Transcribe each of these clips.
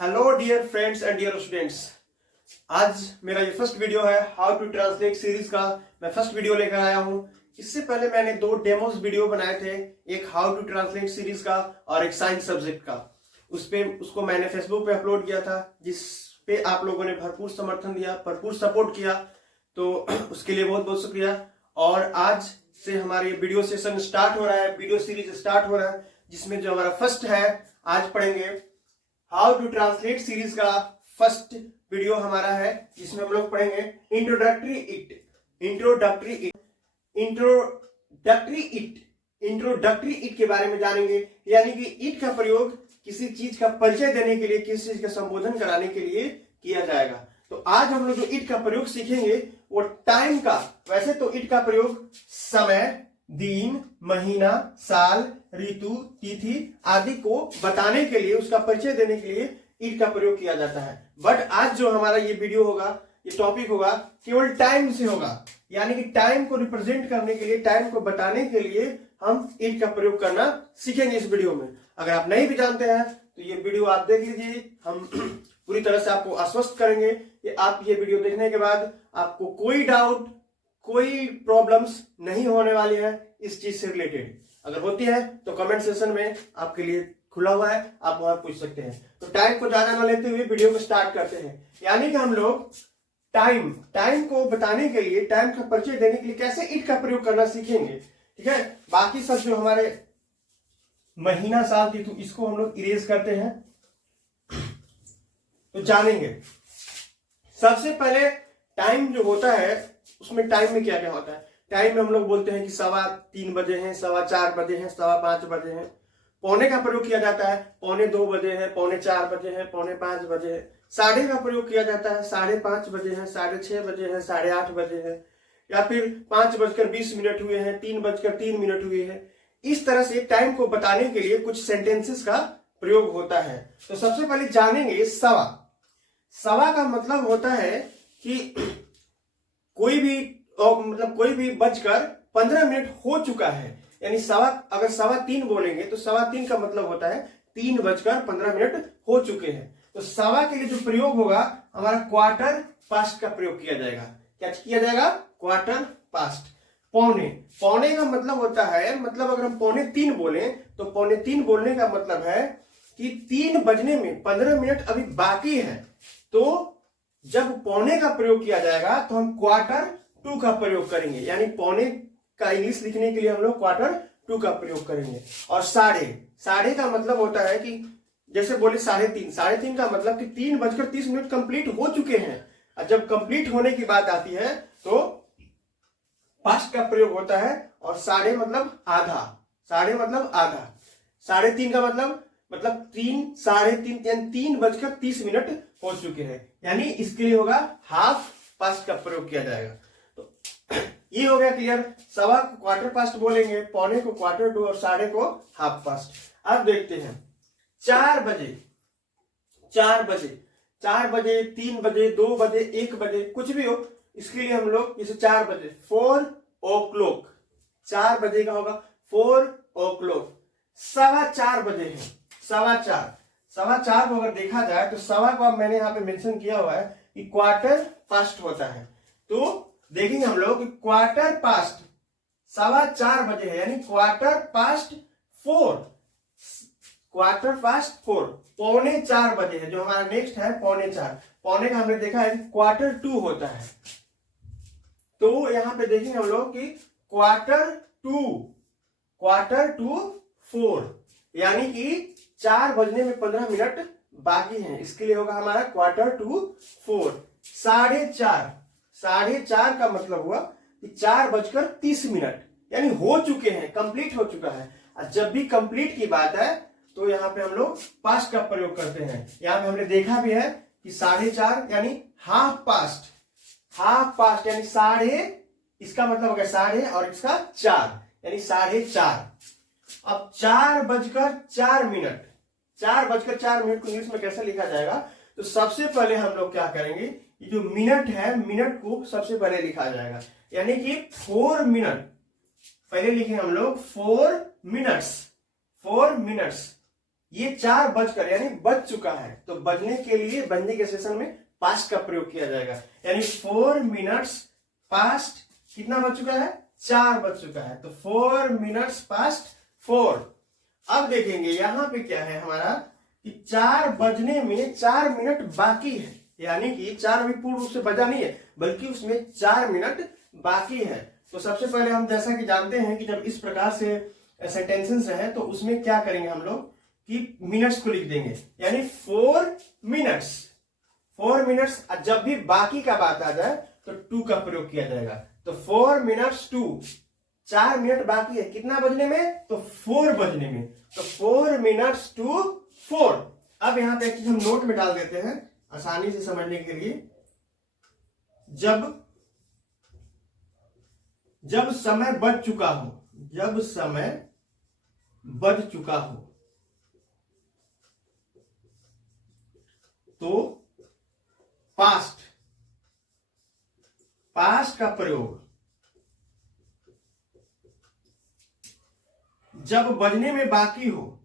Hello dear friends and dear students. आज मेरा ये फर्स्ट वीडियो है हाउ टू ट्रांसलेट सीरीज का। मैं फर्स्ट वीडियो लेकर आया हूँ। इससे पहले मैंने दो डेमोस वीडियो बनाए थे, एक हाउ टू ट्रांसलेट सीरीज का और एक साइंस सब्जेक्ट का। उसको मैंने फेसबुक पे अपलोड किया था, जिस पे आप लोगों ने भरपूर समर्थन दिया, भरपूर सपोर्ट किया, तो उसके लिए बहुत बहुत शुक्रिया। और आज से हमारे वीडियो सेशन स्टार्ट हो रहा है, वीडियो सीरीज स्टार्ट हो रहा है, जिसमें जो हमारा फर्स्ट है, आज पढ़ेंगे हाउ टू ट्रांसलेट सीरीज का फर्स्ट वीडियो हमारा है, जिसमें हम लोग पढ़ेंगे इंट्रोडक्टरी इट के बारे में जानेंगे। यानी कि इट का प्रयोग किसी चीज का परिचय देने के लिए, किसी चीज का संबोधन कराने के लिए किया जाएगा। तो आज हम लोग जो इट का प्रयोग सीखेंगे वो टाइम का। वैसे तो इट का प्रयोग समय, दिन, महीना, साल, ऋतु, तिथि आदि को बताने के लिए, उसका परिचय देने के लिए इट का प्रयोग किया जाता है। बट आज जो हमारा ये वीडियो होगा, ये टॉपिक होगा, केवल टाइम से होगा। यानी कि टाइम को रिप्रेजेंट करने के लिए, टाइम को बताने के लिए हम इट का प्रयोग करना सीखेंगे इस वीडियो में। अगर आप नहीं भी जानते हैं तो ये वीडियो आप देख लीजिए। हम पूरी तरह से आपको आश्वस्त करेंगे कि आप ये वीडियो देखने के बाद आपको कोई डाउट, कोई प्रॉब्लम्स नहीं होने वाली है इस चीज से रिलेटेड। अगर होती है तो कमेंट सेक्शन में आपके लिए खुला हुआ है, आप वहां पूछ सकते हैं। तो टाइम को ज्यादा न लेते हुए वीडियो को स्टार्ट करते हैं। यानी कि हम लोग टाइम को बताने के लिए, टाइम का परिचय देने के लिए कैसे इट का प्रयोग करना सीखेंगे। ठीक है, बाकी सब जो हमारे महीना, साल, ऋतु, इसको हम लोग इरेज करते हैं, तो जानेंगे। सबसे पहले टाइम जो होता है, उसमें टाइम में क्या क्या होता है। टाइम में हम लोग बोलते हैं कि 3:15 बजे हैं, 4:15 बजे हैं, 5:15 बजे हैं। पौने का प्रयोग किया जाता है, 3:45 बजे है, 4:45 बजे है, 5:45 बजे है। साढ़े का प्रयोग किया जाता है, 5:30 बजे है, 6:30 बजे है, 8:30 बजे है, या फिर 5:20 हुए हैं, 3:03 हुए हैं। इस तरह से टाइम को बताने के लिए कुछ सेंटेंसेस का प्रयोग होता है। तो सबसे पहले जानेंगे सवा। सवा का मतलब होता है कि कोई भी 15 हो चुका है। यानी अगर 3:15 बोलेंगे तो 3:15 का मतलब होता है 3:15 हो चुके हैं। तो सवा के लिए जो प्रयोग होगा, हमारा क्वार्टर पास्ट का प्रयोग किया जाएगा। क्या किया जाएगा? Quarter past. पौने का मतलब होता है, मतलब अगर हम 2:45 बोले तो 2:45 बोलने का मतलब है कि 3 बजने में 15 मिनट अभी बाकी है। तो जब पौने का प्रयोग किया जाएगा तो हम Q2 का प्रयोग करेंगे। यानी पौने का इंग्लिश लिखने के लिए हम लोग Q2 का प्रयोग करेंगे। और साढ़े का मतलब होता है कि जैसे बोले 3:30 का मतलब कि 3:30 कंप्लीट हो चुके हैं। और जब कंप्लीट होने की बात आती है तो पास्ट का प्रयोग होता है। और साढ़े मतलब आधा। 3:30 का मतलब 3:30 यानी 3:30 हो चुके हैं। यानी इसके लिए होगा हाफ पास्ट का प्रयोग किया जाएगा। तो ये हो गया क्लियर। सवा को क्वार्टर पास्ट बोलेंगे, पौने को Q2 और साढ़े को हाफ पास्ट। अब देखते हैं 4 बजे, 3 बजे, 2 बजे, 1 बजे, कुछ भी हो, इसके लिए हम लोग जैसे 4 बजे 4 o'clock, 4 बजे का होगा 4 o'clock। 4:15 बजे है, 4:15 को अगर देखा जाए तो सवा को अब मैंने यहाँ पे मेंशन किया हुआ है कि क्वार्टर पास्ट होता है। तो देखेंगे हम लोग कि क्वार्टर पास्ट 4:15 बजे है, यानी क्वार्टर पास्ट 4 पौने 4 बजे है। जो हमारा नेक्स्ट है पौने 4। पौने का हमने देखा है Q2 होता है। तो यहां पे देखेंगे हम लोग कि Q2 4, यानी कि 4 बजने में 15 मिनट बाकी हैं। इसके लिए होगा हमारा Q2 4। 4:30 का मतलब हुआ कि 4:30 यानी हो चुके हैं, कंप्लीट हो चुका है। और जब भी कंप्लीट की बात है तो यहाँ पे हम लोग पास्ट का प्रयोग करते हैं। यहाँ पे हमने देखा भी है कि 4:30 यानी हाफ पास्ट यानी साढ़े, इसका मतलब हो गया साढ़े और इसका 4 यानी 4:30। अब 4:04 को इंग्लिश में कैसे लिखा जाएगा? तो सबसे पहले हम लोग क्या करेंगे, ये जो मिनट है, मिनट को सबसे पहले लिखा जाएगा। यानी कि 4 मिनट पहले लिखेंगे हम लोग 4 मिनट्स। ये 4 बजकर यानी बज चुका है, तो बजने के लिए बजने के सेशन में पास्ट का प्रयोग किया जाएगा, यानी 4 मिनट्स पास्ट कितना बज चुका है, 4 बज चुका है, तो 4 मिनट्स पास्ट 4। अब देखेंगे यहां पे क्या है हमारा कि 4 बजने में 4 मिनट बाकी है, यानी कि 4 अभी पूर्ण रूप से बजा नहीं है, बल्कि उसमें 4 मिनट बाकी है। तो सबसे पहले हम जैसा कि जानते हैं कि जब इस प्रकार से सेंटेंसेस रहे तो उसमें क्या करेंगे हम लोग कि मिनट्स को लिख देंगे, यानी 4 मिनट्स। 4 मिनट्स जब भी बाकी का बात आ जाए तो 2 का प्रयोग किया जाएगा, तो 4 मिनट्स 2, 4 मिनट बाकी है कितना बजने में, तो 4 बजने में, तो 4 मिनट्स टू 4। अब यहां पे एक चीज हम नोट में डाल देते हैं आसानी से समझने के लिए, जब समय बज चुका हो, जब समय बज चुका हो तो पास्ट का प्रयोग, जब बजने में बाकी हो,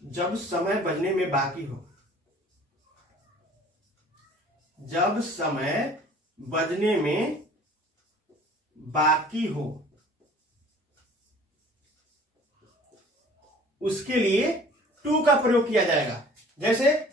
जब समय बजने में बाकी हो, जब समय बजने में बाकी हो, उसके लिए 2 का प्रयोग किया जाएगा। जैसे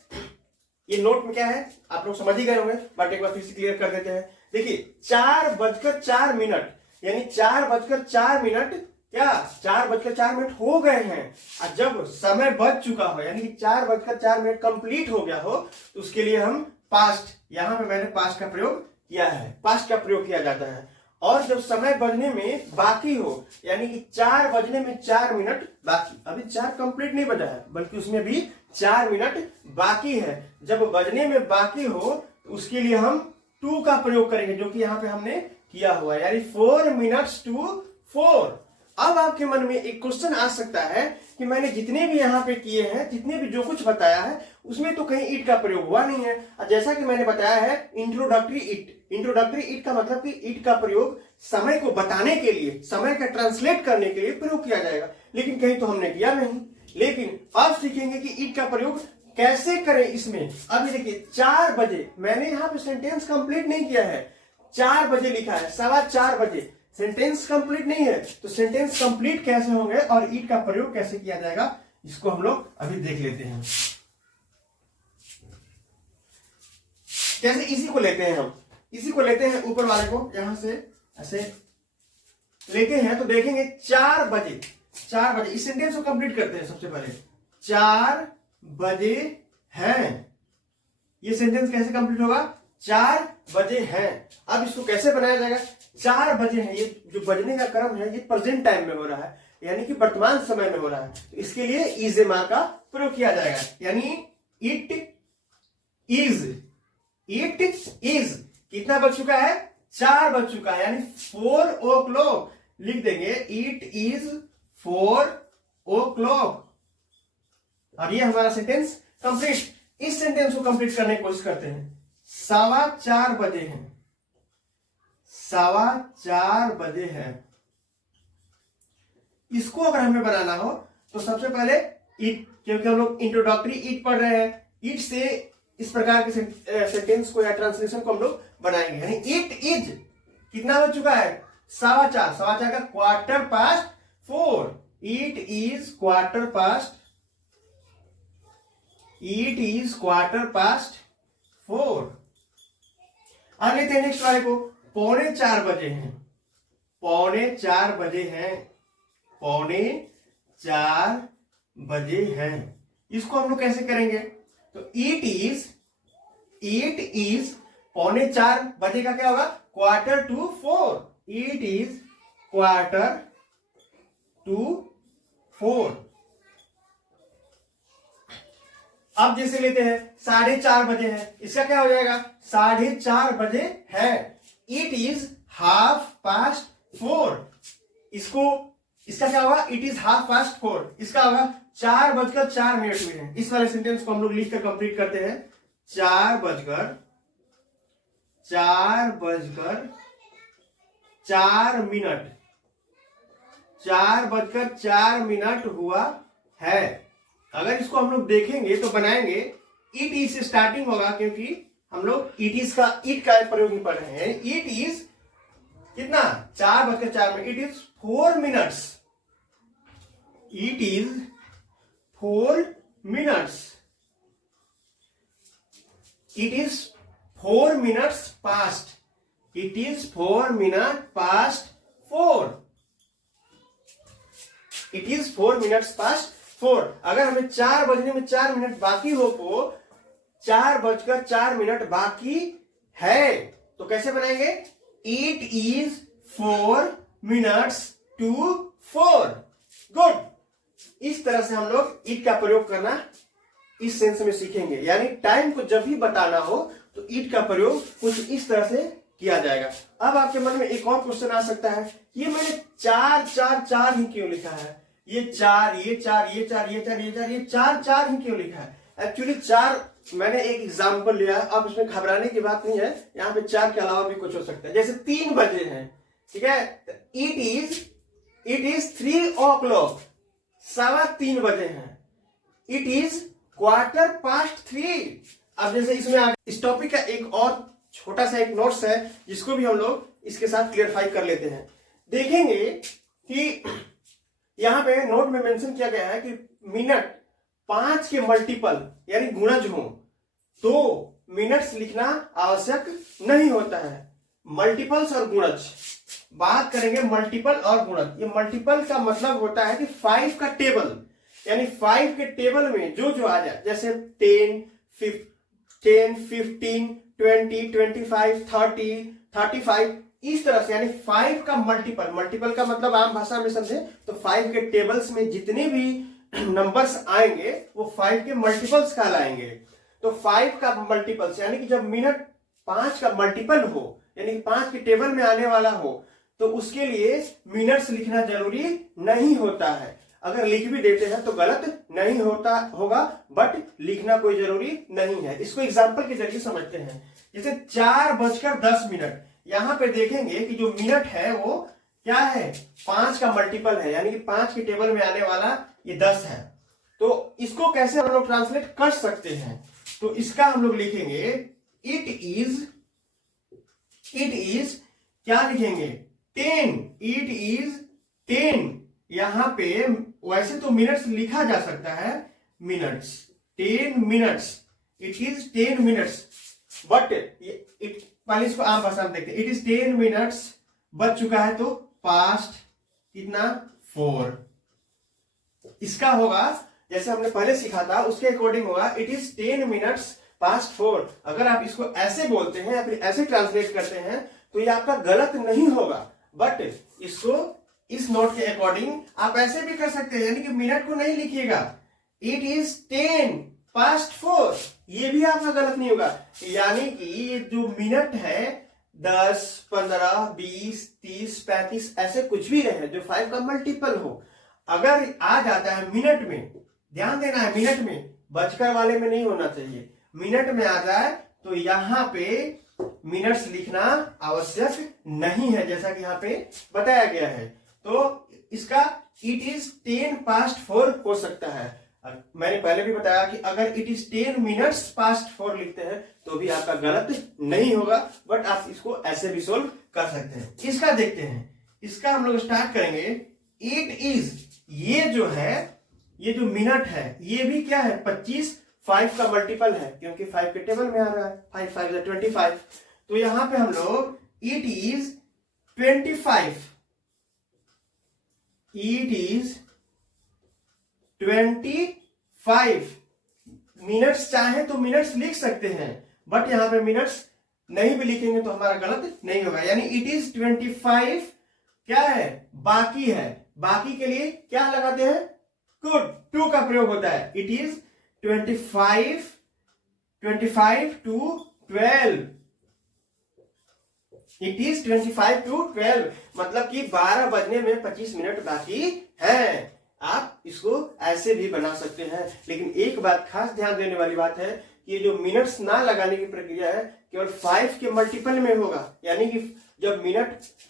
ये नोट में क्या है आप लोग समझ ही गए होंगे, बट एक बार फिर से क्लियर कर देते हैं। देखिए 4:04 यानी 4:04 क्या 4:04 हो गए हैं, और जब समय बज चुका हो यानी 4:04 कंप्लीट हो गया हो, तो उसके लिए हम पास्ट, यहां पे मैंने पास्ट का प्रयोग किया है, पास्ट का प्रयोग किया जाता है। और जब समय बजने में बाकी हो यानी कि 4 बजने में 4 मिनट बाकी, अभी 4 कंप्लीट नहीं बजा है बल्कि उसमें भी 4 मिनट बाकी है, जब बजने में बाकी हो तो उसके लिए हम 2 का प्रयोग करेंगे, जो कि यहां पे हमने किया हुआ है, यानी 4 मिनट्स टू 4। अब आपके मन में एक क्वेश्चन आ सकता है कि मैंने जितने भी यहाँ पे किए हैं, जितने भी जो कुछ बताया है उसमें तो कहीं इट का प्रयोग हुआ नहीं है। और जैसा कि मैंने बताया है इंट्रोडक्टरी इट का मतलब कि इट का प्रयोग समय को बताने के लिए, समय का ट्रांसलेट करने के लिए प्रयोग किया जाएगा, लेकिन कहीं तो हमने किया नहीं। लेकिन अब सीखेंगे कि इट का प्रयोग कैसे करें इसमें। अभी देखिए 4 बजे, मैंने यहाँ पे सेंटेंस कंप्लीट नहीं किया है, 4 बजे लिखा है, 4:15 बजे, सेंटेंस कंप्लीट नहीं है, तो सेंटेंस कंप्लीट कैसे होंगे और इट का प्रयोग कैसे किया जाएगा, इसको हम लोग अभी देख लेते हैं। कैसे इसी को लेते हैं, हम इसी को लेते हैं, ऊपर वाले को यहां से ऐसे लेते हैं, तो देखेंगे 4 बजे इस सेंटेंस को कंप्लीट करते हैं। सबसे पहले 4 बजे हैं, ये सेंटेंस कैसे कंप्लीट होगा, 4 बजे हैं। अब इसको कैसे बनाया जाएगा, 4 बजे हैं, ये जो बजने का क्रम है ये प्रेजेंट टाइम में हो रहा है, यानी कि वर्तमान समय में हो रहा है, तो इसके लिए इज ए मार का प्रयोग किया जाएगा, यानी इट इज कितना बज चुका है, 4 बज चुका है, यानी 4 o'clock लिख देंगे, इट इज 4 o'clock। अब ये हमारा सेंटेंस कंप्लीट। इस सेंटेंस को कंप्लीट करने की कोशिश करते हैं। 4:15 बजे हैं, 4:15 बजे हैं। इसको अगर हमें बनाना हो तो सबसे पहले इट, क्योंकि हम लोग इंट्रोडक्टरी इट पढ़ रहे हैं, इट से इस प्रकार के सेंटेंस को या ट्रांसलेशन को हम लोग बनाएंगे, यानी इट इज कितना हो चुका है, 4:15 का 4:15, इट इज 4:15, इट इज 4:15। अब लेते हैं नेक्स्ट वाले को, 3:45 बजे हैं, 3:45 बजे हैं, 3:45 बजे हैं। इसको हम लोग कैसे करेंगे, तो इट इज 3:45 बजे का क्या होगा, 3:45, इट इज 3:45। अब जैसे लेते हैं 4:30 बजे है, इसका क्या हो जाएगा, 4:30 बजे है, इट इज 4:30। इसका क्या होगा, इट इज 4:30, इसका होगा 4:04 हुए हैं। इस वाले सेंटेंस को हम लोग लिखकर कंप्लीट करते हैं, 4:04 4:04 हुआ है, अगर इसको हम लोग देखेंगे तो बनाएंगे इट इज से स्टार्टिंग होगा, क्योंकि हम लोग इट इज का इट का प्रयोग नहीं पढ़ रहे हैं। इट इज कितना 4:04 में, it is 4 minutes, it is 4 minutes, it is 4 minutes past, it is 4 minute past 4, it is 4 minutes past 4। अगर हमें 4 बजने में 4 मिनट बाकी हो तो 4:04 बाकी है, तो कैसे बनाएंगे? It is 4 minutes to 4। Good. इस तरह से हम लोग इट का प्रयोग करना इस सेंस में सीखेंगे, यानी टाइम को जब भी बताना हो तो इट का प्रयोग कुछ इस तरह से किया जाएगा। अब आपके मन में एक और क्वेश्चन आ सकता है, ये मैंने 4 4 4 ही क्यों लिखा है? ये 4 ये 4 ये 4 ये 4 ये 4 ये 4 4 ही क्यों लिखा है? एक्चुअली 4 मैंने एक एग्जाम्पल लिया, अब इसमें घबराने की बात नहीं है, यहाँ पे 4 के अलावा भी कुछ हो सकता है। जैसे 3 बजे हैं, ठीक है, इट इज 3 o'clock, 3:15 बजे हैं। It is 3:15। अब जैसे इसमें इस टॉपिक का एक और छोटा सा एक नोट्स है जिसको भी हम लोग इसके साथ क्लियरफाई कर लेते हैं। देखेंगे कि यहां पे नोट में मेंशन किया गया है कि मिनट 5 के मल्टीपल यानी गुणज हो तो मिनट्स लिखना आवश्यक नहीं होता है। मल्टीपल्स और गुणज, बात करेंगे मल्टीपल और गुणज। ये मल्टीपल का मतलब होता है कि 5 का टेबल, यानी 5 के टेबल में जो जो आ जाए, जैसे 10, 15, 20, 25, 30, 35, इस तरह से, यानी 5 का मल्टीपल। मल्टीपल का मतलब आम भाषा में समझे तो 5 के टेबल्स में जितने भी नंबर्स आएंगे वो 5 के मल्टीपल्स कहलाएंगे। तो 5 का मल्टीपल्स यानी कि जब मिनट 5 का मल्टीपल हो, यानी कि 5 के टेबल में आने वाला हो, तो उसके लिए मिनट्स लिखना जरूरी नहीं होता है। अगर लिख भी देते हैं तो गलत नहीं होता होगा, बट लिखना कोई जरूरी नहीं है। इसको एग्जाम्पल के जरिए समझते हैं। जैसे 4:10, यहां पे देखेंगे कि जो मिनट है वो क्या है? 5 का मल्टीपल है, यानी कि 5 के टेबल में आने वाला ये 10 है। तो इसको कैसे हम लोग ट्रांसलेट कर सकते हैं? तो इसका हम लोग लिखेंगे इट इज क्या लिखेंगे? 10। It is 10। यहां पे वैसे तो मिनट्स लिखा जा सकता है, minutes 10 minutes, it is 10 minutes, but it पहले इसको आम भाषा में देखते हैं। इट इज 10 मिनट्स बच चुका है तो पास्ट कितना? 4। इसका होगा जैसे हमने पहले सीखा था उसके अकॉर्डिंग होगा इट इज 10 मिनट्स पास्ट 4। अगर आप इसको ऐसे बोलते हैं या फिर ऐसे ट्रांसलेट करते हैं तो ये आपका गलत नहीं होगा, बट इसको इस नोट के अकॉर्डिंग आप ऐसे भी कर सकते हैं, यानी कि मिनट को नहीं लिखिएगा, इट इज 10 पास्ट 4, ये भी आपका गलत नहीं होगा। यानी कि ये जो मिनट है 10, 15, 20, 30, 35 ऐसे कुछ भी रहे जो 5 का मल्टीपल हो, अगर आ जाता है मिनट में, ध्यान देना है मिनट में, बचकर वाले में नहीं होना चाहिए, मिनट में आ जाए तो यहां पे मिनट्स लिखना आवश्यक नहीं है, जैसा कि यहां पे बताया गया है। तो इसका इट इज 10 पास्ट 4 हो सकता है। मैंने पहले भी बताया कि अगर इट इज 10 मिनट्स पास्ट 4 लिखते हैं तो भी आपका गलत नहीं होगा, बट आप इसको ऐसे भी सोल्व कर सकते हैं। इसका देखते हैं, इसका हम लोग स्टार्ट करेंगे। इट इज, ये जो है, ये जो मिनट है ये भी क्या है? 25, 5 का मल्टीपल है क्योंकि 5 के टेबल में आ रहा है, 5 5 is 25। तो यहां पे हम लोग it is 25, it is 25 minutes. चाहे तो मिनट्स लिख सकते हैं, बट यहां पे मिनट्स नहीं भी लिखेंगे तो हमारा गलत नहीं होगा। यानी इट इज 25 क्या है? बाकी है। बाकी के लिए क्या लगाते हैं? गुड, टू का प्रयोग होता है। It is 25 to 12, it is 25 to 12, मतलब कि 12 बजने में 25 मिनट बाकी है। आप इसको ऐसे भी बना सकते हैं, लेकिन एक बात खास ध्यान देने वाली बात है कि ये जो मिनट्स ना लगाने की प्रक्रिया है केवल 5 के मल्टीपल में होगा, यानी कि जब मिनट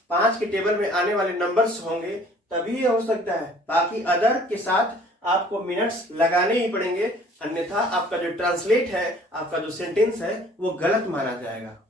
5 के टेबल में आने वाले नंबर्स होंगे तभी हो सकता है, बाकी अदर के साथ आपको मिनट्स लगाने ही पड़ेंगे, अन्यथा आपका जो ट्रांसलेट है, आपका जो सेंटेंस है वो गलत माना जाएगा।